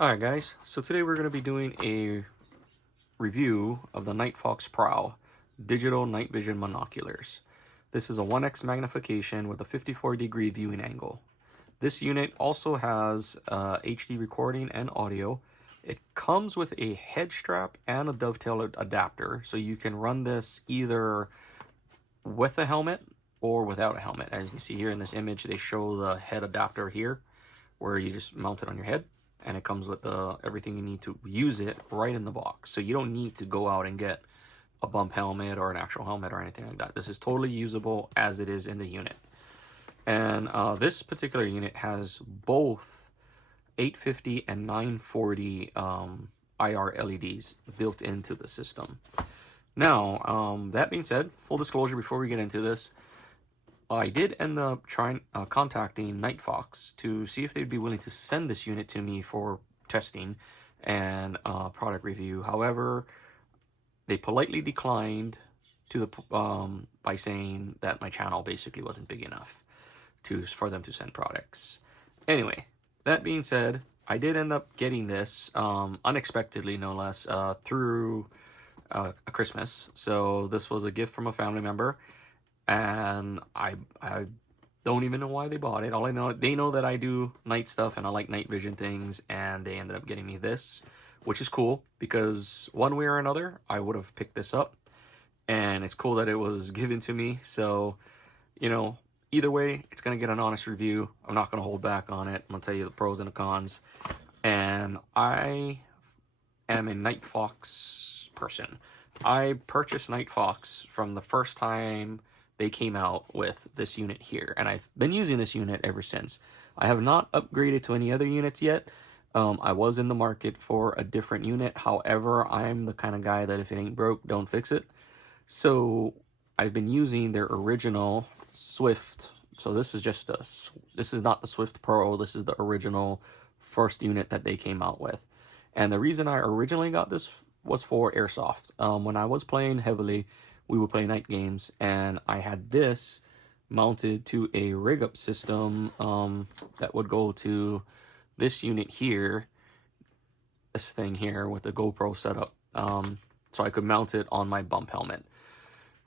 Alright guys, so today we're going to be doing a review of the Nightfox prowl digital night vision monoculars. This is a 1x magnification with a 54-degree viewing angle. This unit also has HD recording and audio. It comes with a head strap and a dovetail adapter, so you can run this either with a helmet or without a helmet. As you can see here in this image, they show the head adapter here, where you just mount it on your head. And it comes with everything you need to use it right in the box. So you don't need to go out and get a bump helmet or an actual helmet or anything like that. This is totally usable as it is in the unit. And this particular unit has both 850 and 940 IR LEDs built into the system. Now, that being said, full disclosure before we get into this, I did end up contacting Nightfox to see if they'd be willing to send this unit to me for testing and product review. However, they politely declined to by saying that my channel basically wasn't big enough for them to send products. Anyway, that being said, I did end up getting this unexpectedly, no less, through a Christmas. So this was a gift from a family member. And I don't even know why they bought it. All I know, they know that I do night stuff and I like night vision things, and they ended up getting me this, which is cool because one way or another, I would have picked this up. And it's cool that it was given to me. So, you know, either way, it's going to get an honest review. I'm not going to hold back on it. I'm going to tell you the pros and the cons. And I am a Nightfox person. I purchased Nightfox from the first time they came out with this unit here, and I've been using this unit ever since. I have not upgraded to any other units yet. I was in the market for a different unit. However, I'm the kind of guy that if it ain't broke, don't fix it. So I've been using their original Swift. So this is just this is not the Swift Pro. This is the original first unit that they came out with. And the reason I originally got this was for airsoft. When I was playing heavily, we would play night games, and I had this mounted to a rig up system that would go to this unit here, this thing here with the GoPro setup, so I could mount it on my bump helmet.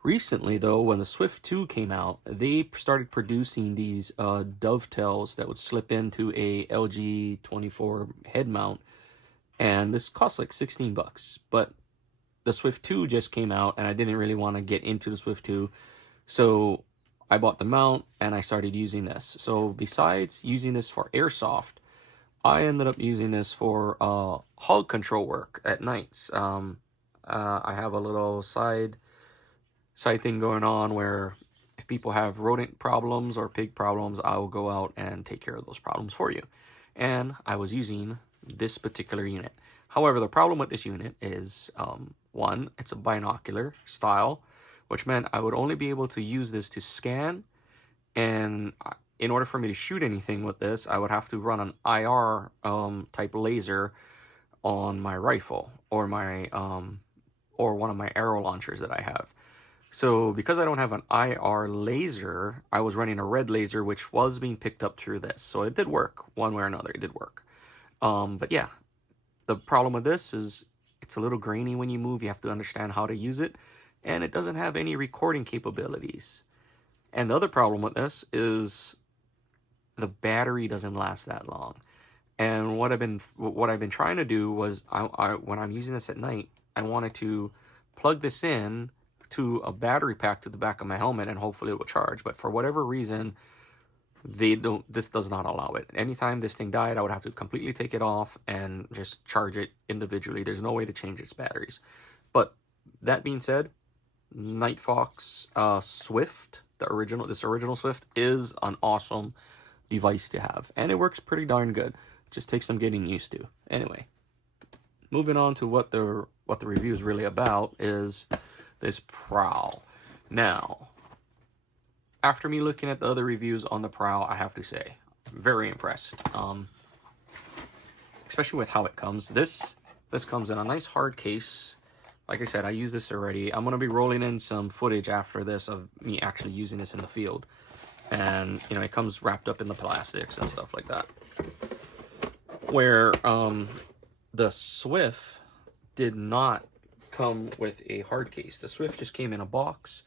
Recently, though, when the Swift 2 came out, they started producing these dovetails that would slip into a LG24 head mount, and this costs like 16 bucks, but the Swift 2 just came out, and I didn't really want to get into the Swift 2, so I bought the mount, and I started using this. So besides using this for airsoft, I ended up using this for hog control work at nights. I have a little side thing going on where if people have rodent problems or pig problems, I will go out and take care of those problems for you. And I was using this particular unit. However, the problem with this unit is, one, it's a binocular style, which meant I would only be able to use this to scan, and in order for me to shoot anything with this, I would have to run an IR type laser on my rifle or my or one of my arrow launchers that I have. So because I don't have an IR laser, I was running a red laser, which was being picked up through this. So it did work one way or another. It did work. But yeah, the problem with this is it's a little grainy when you move. You have to understand how to use it, and it doesn't have any recording capabilities. And the other problem with this is the battery doesn't last that long. And what I've been trying to do was, when I'm using this at night, I wanted to plug this in to a battery pack to the back of my helmet, and hopefully it will charge. But for whatever reason, this does not allow it. Anytime this thing died, I would have to completely take it off and just charge it individually. There's no way to change its batteries. But that being said, Nightfox Swift, this original Swift, is an awesome device to have, and it works pretty darn good. It just takes some getting used to. Anyway, moving on to what the review is really about is this prowl. Now, after me looking at the other reviews on the prowl, I have to say, very impressed. Especially with how it comes. This comes in a nice hard case. Like I said, I use this already. I'm going to be rolling in some footage after this of me actually using this in the field. And, you know, it comes wrapped up in the plastics and stuff like that. where the Swift did not come with a hard case. The Swift just came in a box,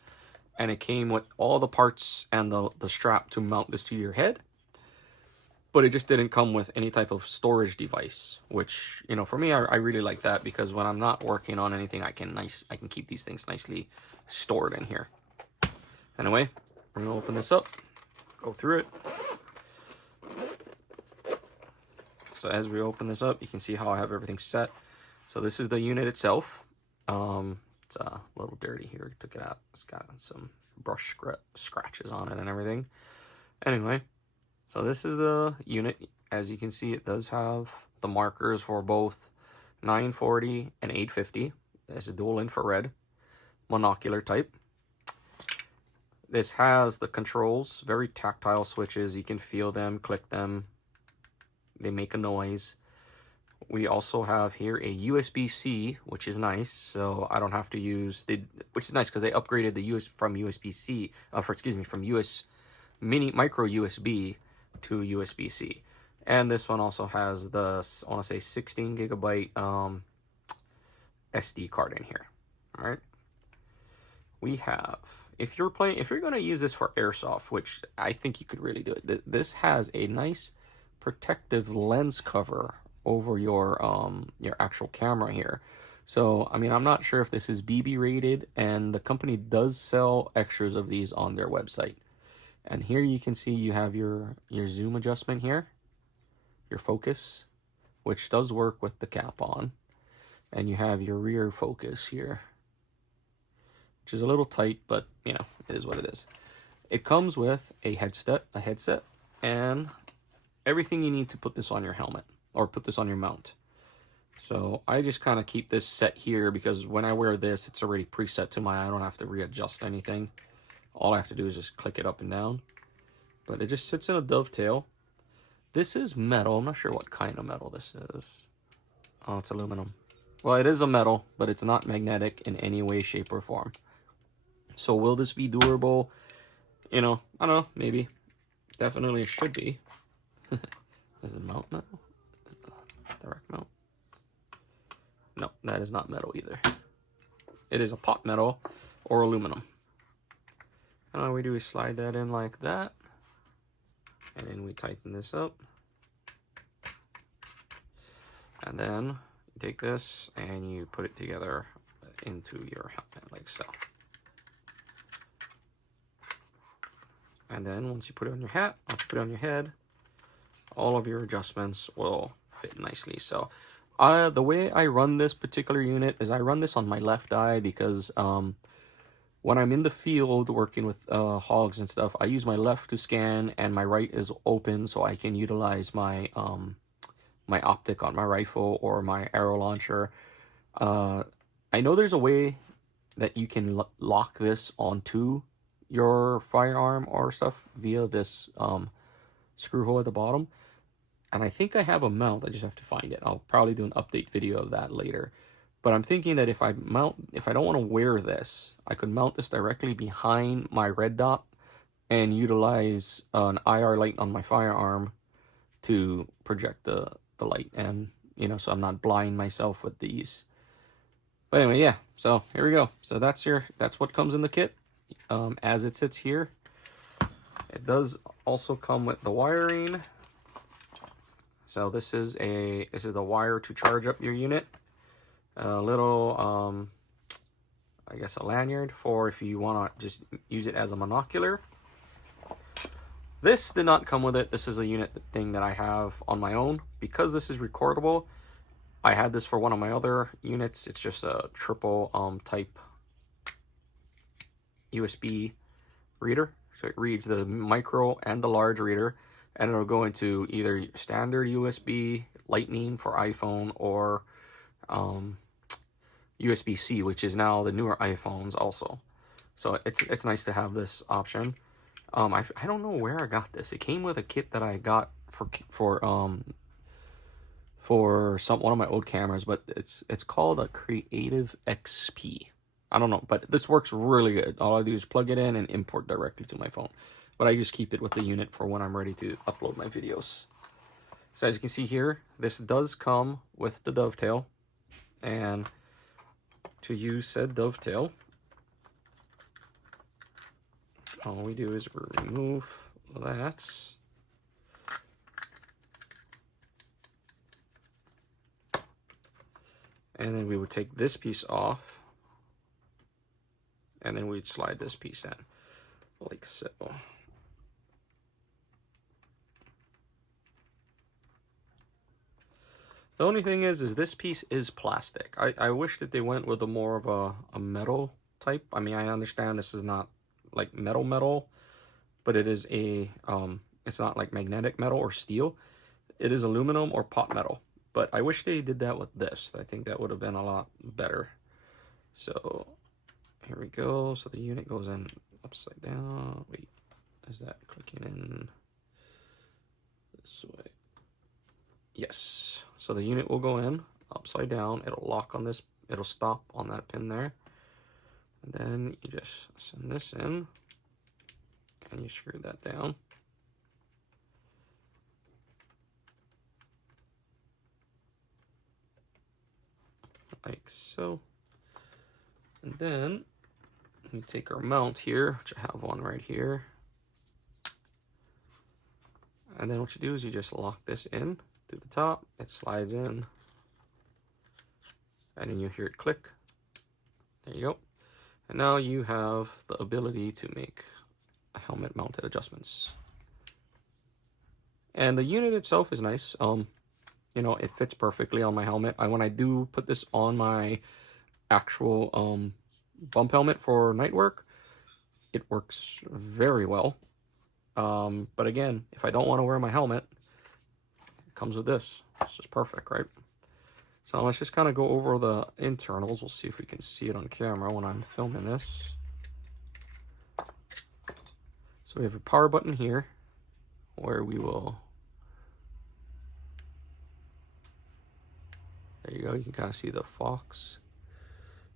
and it came with all the parts and the strap to mount this to your head. But it just didn't come with any type of storage device, which, you know, for me, I really like that, because when I'm not working on anything, I can keep these things nicely stored in here. Anyway, we're gonna open this up, go through it. So as we open this up, you can see how I have everything set. So this is the unit itself. It's a little dirty here. Took it out. It's got some brush scratches on it and everything. Anyway. So this is the unit. As you can see, it does have the markers for both 940 and 850. This is dual infrared, monocular type. This has the controls, very tactile switches. You can feel them, click them. They make a noise. We also have here a USB-C, which is nice. So I don't have to use, which is nice because they upgraded the from USB-C, from micro USB to USB-C. And this one also has the, I want to say 16 gigabyte SD card in here. All right. We have, if you're going to use this for airsoft, which I think you could really do it, this has a nice protective lens cover over your actual camera here. So, I mean, I'm not sure if this is BB rated, and the company does sell extras of these on their website. And here you can see you have your zoom adjustment here, your focus, which does work with the cap on. And you have your rear focus here, which is a little tight, but, you know, it is what it is. It comes with a headset, and everything you need to put this on your helmet, or put this on your mount. So I just kind of keep this set here, because when I wear this, it's already preset to I don't have to readjust anything. All I have to do is just click it up and down. But it just sits in a dovetail. This is metal. I'm not sure what kind of metal this is. Oh, it's aluminum. Well, it is a metal, but it's not magnetic in any way, shape, or form. So will this be durable? You know, I don't know, maybe. Definitely it should be. Is it mount metal? Is the direct mount? No, that is not metal either. It is a pot metal or aluminum. And all we do is slide that in like that. And then we tighten this up. And then you take this and you put it together into your helmet like so. And then once you put it on your hat, once you put it on your head, all of your adjustments will fit nicely. So the way I run this particular unit is I run this on my left eye, because when I'm in the field working with hogs and stuff, I use my left to scan and my right is open, so I can utilize my my optic on my rifle or my arrow launcher. I know there's a way that you can lock this onto your firearm or stuff via this screw hole at the bottom. And I think I have a mount. I just have to find it. I'll probably do an update video of that later. But I'm thinking that if I don't want to wear this, I could mount this directly behind my red dot and utilize an IR light on my firearm to project the light, and, you know, so I'm not blind myself with these. But anyway, yeah, so here we go. So that's what comes in the kit as it sits here. It does also come with the wiring. So this is the wire to charge up your unit. A little, I guess, a lanyard for if you want to just use it as a monocular. This did not come with it. This is a unit thing that I have on my own. Because this is recordable, I had this for one of my other units. It's just a triple type USB reader. So it reads the micro and the large reader, and it'll go into either standard USB, Lightning for iPhone, or USB-C, which is now the newer iPhones also. So it's nice to have this option. I don't know where I got this. It came with a kit that I got for one of my old cameras, but it's called a Creative XP. I don't know, but this works really good. All I do is plug it in and import directly to my phone. But I just keep it with the unit for when I'm ready to upload my videos. So as you can see here, this does come with the dovetail, and to use said dovetail, all we do is remove that. And then we would take this piece off, and then we'd slide this piece in, like so. The only thing is this piece is plastic. I wish that they went with a more of a metal type. I mean, I understand this is not like metal, but it is a, it's not like magnetic metal or steel. It is aluminum or pot metal. But I wish they did that with this. I think that would have been a lot better. So here we go. So the unit goes in upside down. Wait, is that clicking in this way? Yes. So the unit will go in upside down. It'll lock on this. It'll stop on that pin there. And then you just send this in and you screw that down. Like so. And then we take our mount here, which I have one right here. And then what you do is you just lock this in to the top. It slides in. And then you hear it click. There you go. And now you have the ability to make helmet mounted adjustments. And the unit itself is nice. You know, it fits perfectly on my helmet. When I do put this on my actual bump helmet for night work, it works very well. But again, if I don't want to wear my helmet, it comes with this. It's just perfect, right? So let's just kind of go over the internals. We'll see if we can see it on camera when I'm filming this. So we have a power button here where we will, there you go, you can kind of see the Fox.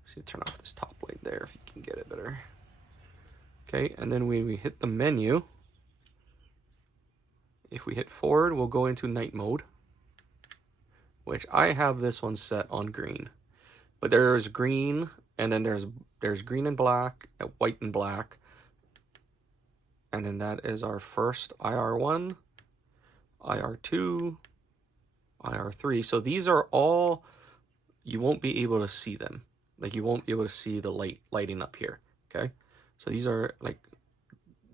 See, turn off this top light there if you can get it better. Okay, and then when we hit the menu, if we hit forward, we'll go into night mode, which I have this one set on green. But there's green, and then there's green and black, white and black. And then that is our first IR1, IR2, IR3. So these are all, you won't be able to see them. Like you won't be able to see the lighting up here, okay? So these are like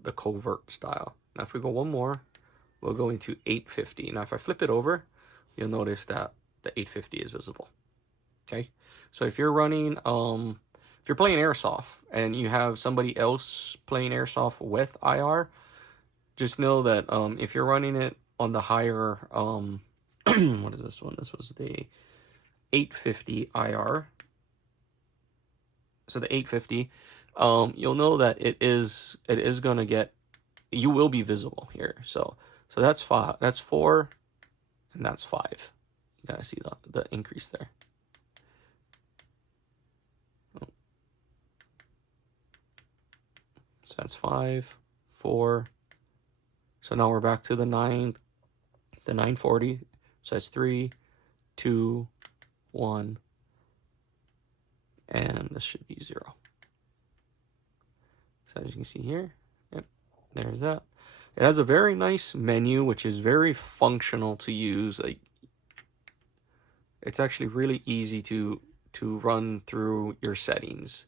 the covert style. Now if we go one more, we'll go into 850. Now if I flip it over, you'll notice that the 850 is visible, okay? So if you're running, if you're playing airsoft and you have somebody else playing airsoft with IR, just know that if you're running it on the higher, what is this one? This was the 850 IR. So the 850, you'll know that it is going to get, you will be visible here. So that's 5, that's 4, and that's 5. You gotta see the increase there. So that's 5, 4. So now we're back to the 940. So that's 3, 2, 1, and this should be 0. So as you can see here, yep, there's that. It has a very nice menu, which is very functional to use. Like, it's actually really easy to run through your settings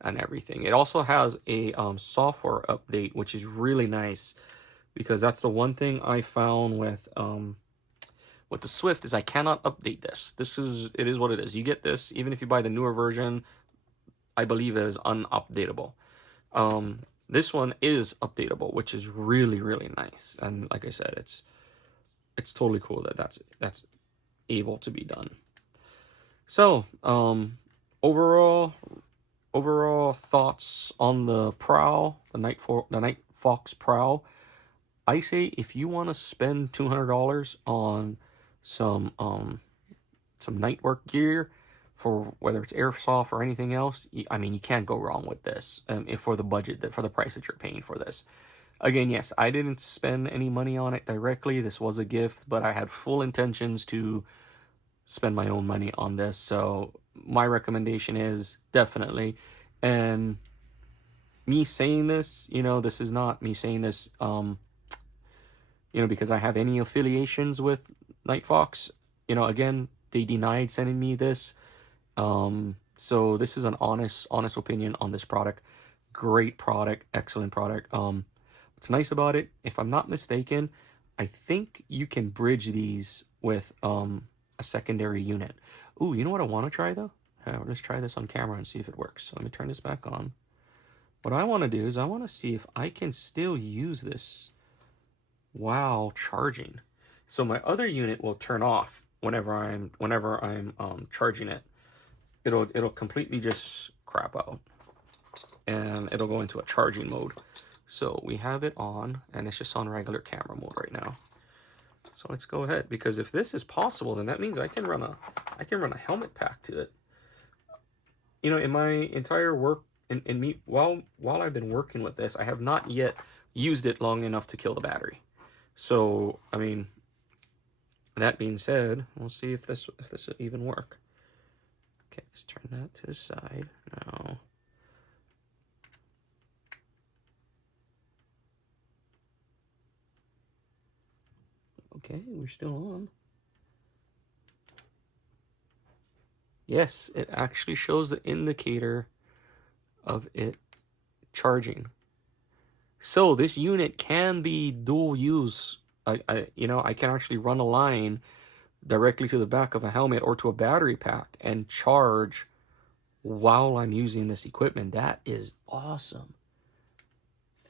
and everything. It also has a software update, which is really nice, because that's the one thing I found with the Swift is I cannot update this. It is what it is. You get this even if you buy the newer version. I believe it is unupdatable. This one is updatable, which is really, really nice. And like I said, it's totally cool that that's able to be done. So overall thoughts on the Prowl, the Nightfox Prowl. I say if you want to spend $200 on some night work gear, for whether it's airsoft or anything else, I mean, you can't go wrong with this. If for the budget, for the price that you're paying for this, Again, yes, I didn't spend any money on it directly. This was a gift, but I had full intentions to spend my own money on this. So my recommendation is definitely. And me saying this, this is not me saying this, because I have any affiliations with Nightfox. Again, they denied sending me this. So this is an honest opinion on this product. Great product, excellent product. What's nice about it, if I'm not mistaken, I think you can bridge these with a secondary unit. Ooh, you know what I want to try though? Let's try this on camera and see if it works. So let me turn this back on. What I want to do is I want to see if I can still use this while charging. So my other unit will turn off whenever I'm charging it. It'll completely just crap out, and it'll go into a charging mode. So we have it on, and it's just on regular camera mode right now. So let's go ahead, because if this is possible, then that means I can run a helmet pack to it. In my entire work in me while I've been working with this, I have not yet used it long enough to kill the battery. So I mean, that being said, we'll see if this will even work. Okay, let's turn that to the side now. Okay, we're still on. Yes, it actually shows the indicator of it charging. So this unit can be dual use. I can actually run a line directly to the back of a helmet or to a battery pack and charge while I'm using this equipment. That is awesome.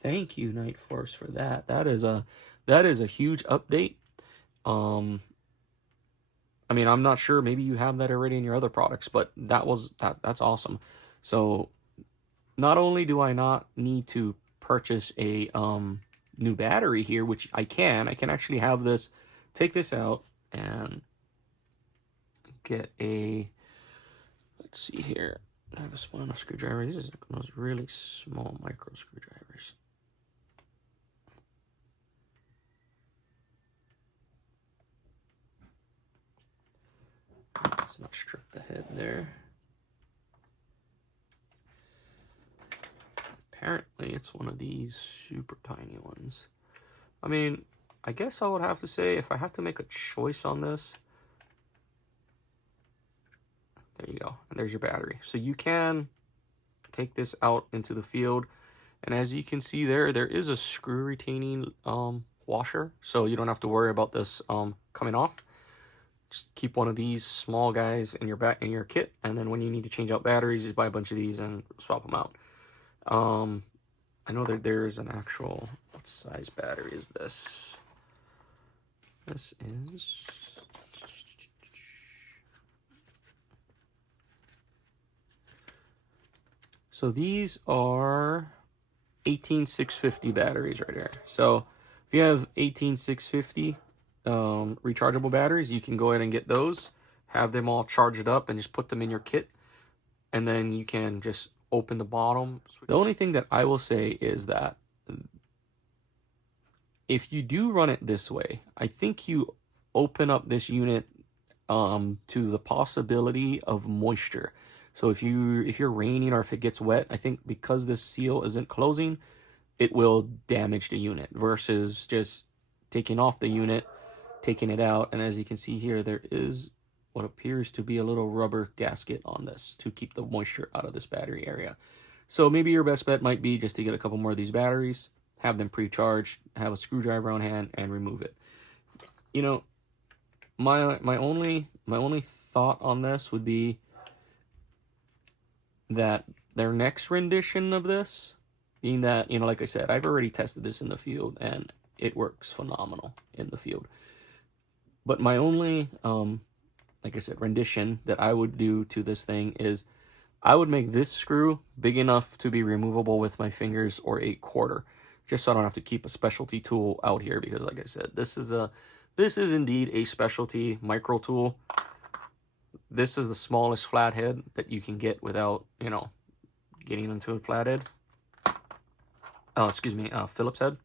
Thank you, Nightfox, for that. That is a huge update. I mean, I'm not sure. Maybe you have that already in your other products, but that's awesome. So not only do I not need to purchase a new battery here, which I can actually have this, take this out and get a, let's see here. I have a small enough screwdriver. These are those really small micro screwdrivers. Let's not strip the head there. Apparently it's one of these super tiny ones. I mean, I guess I would have to say, if I have to make a choice on this, there you go, and there's your battery. So you can take this out into the field, and as you can see there is a screw retaining washer, so you don't have to worry about this coming off. Just keep one of these small guys in your kit, and then when you need to change out batteries, just buy a bunch of these and swap them out. I know that there's an actual, what size battery is this? This is, so these are 18650 batteries right here. So if you have 18650 rechargeable batteries, you can go ahead and get those, have them all charged up, and just put them in your kit, and then you can just open the bottom. The only thing that I will say is that if you do run it this way, I think you open up this unit to the possibility of moisture. So if you're raining or if it gets wet, I think because this seal isn't closing, it will damage the unit, versus just taking off the unit, taking it out, and as you can see here, there is what appears to be a little rubber gasket on this to keep the moisture out of this battery area. So maybe your best bet might be just to get a couple more of these batteries, have them pre-charged, have a screwdriver on hand, and remove it. My only thought on this would be that their next rendition of this, being that, like I said, I've already tested this in the field and it works phenomenal in the field. But my only like I said, rendition that I would do to this thing is I would make this screw big enough to be removable with my fingers or a quarter, just so I don't have to keep a specialty tool out here, because like I said, this is indeed a specialty micro tool. This is the smallest flathead that you can get without, getting into a flathead. Phillips head.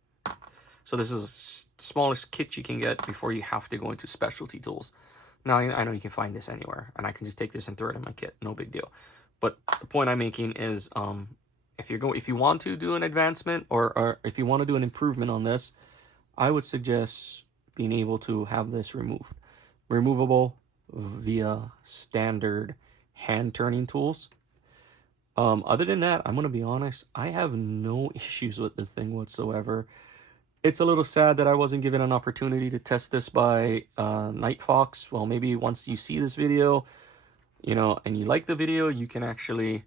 So this is the smallest kit you can get before you have to go into specialty tools. Now, I know you can find this anywhere, and I can just take this and throw it in my kit. No big deal. But the point I'm making is, if you want to do an advancement, or if you want to do an improvement on this, I would suggest being able to have this removed. Removable via standard hand turning tools. Other than that, I'm going to be honest, I have no issues with this thing whatsoever. It's a little sad that I wasn't given an opportunity to test this by Nightfox. Well, maybe once you see this video, and you like the video, you can actually,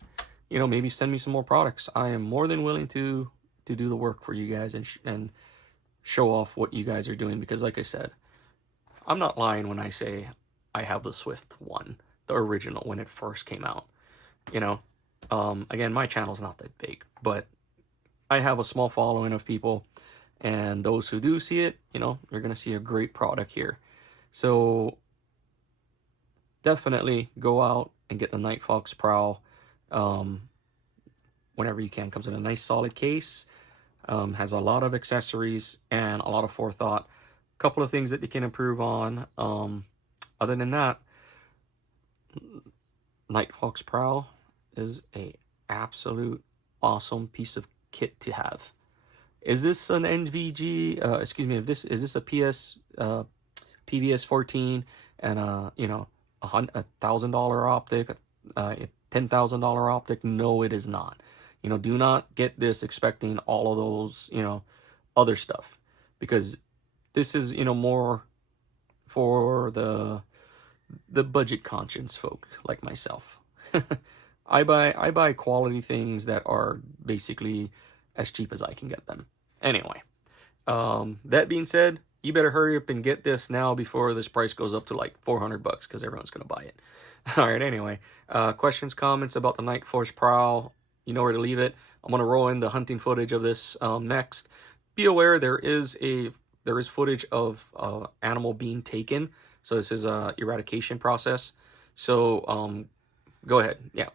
maybe send me some more products. I am more than willing to do the work for you guys and show off what you guys are doing, because like I said, I'm not lying when I say I have the Swift 1, the original, when it first came out. Again, my channel's not that big, but I have a small following of people, and those who do see it, you're going to see a great product here. So definitely go out and get the Nightfox Prowl whenever you can. Comes in a nice solid case, has a lot of accessories and a lot of forethought. A couple of things that you can improve on. Other than that, Nightfox Prowl is a absolute awesome piece of kit to have. Is this an NVG? Excuse me. Is this a PVS 14 and $1,000 optic, a $10,000 optic? No, it is not. Do not get this expecting all of those other stuff, because this is more for the budget conscious folk like myself. I buy quality things that are basically as cheap as I can get them. Anyway, that being said, you better hurry up and get this now before this price goes up to like $400, because everyone's gonna buy it. All right. Anyway, questions, comments about the Nightfox Prowl, you know where to leave it. I'm gonna roll in the hunting footage of this next. Be aware there is footage of animal being taken. So this is a eradication process. So go ahead. Yeah.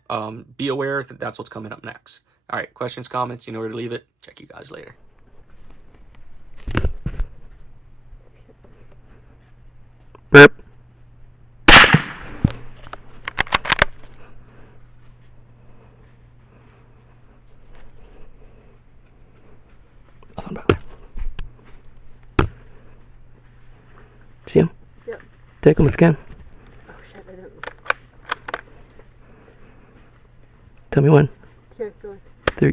Be aware that that's what's coming up next. All right. Questions, comments, you know where to leave it. Check you guys later. Burp. Nothing back there. See him? Yep. Take him if you can. Oh shit, I don't. Tell me when. Okay, go. 3.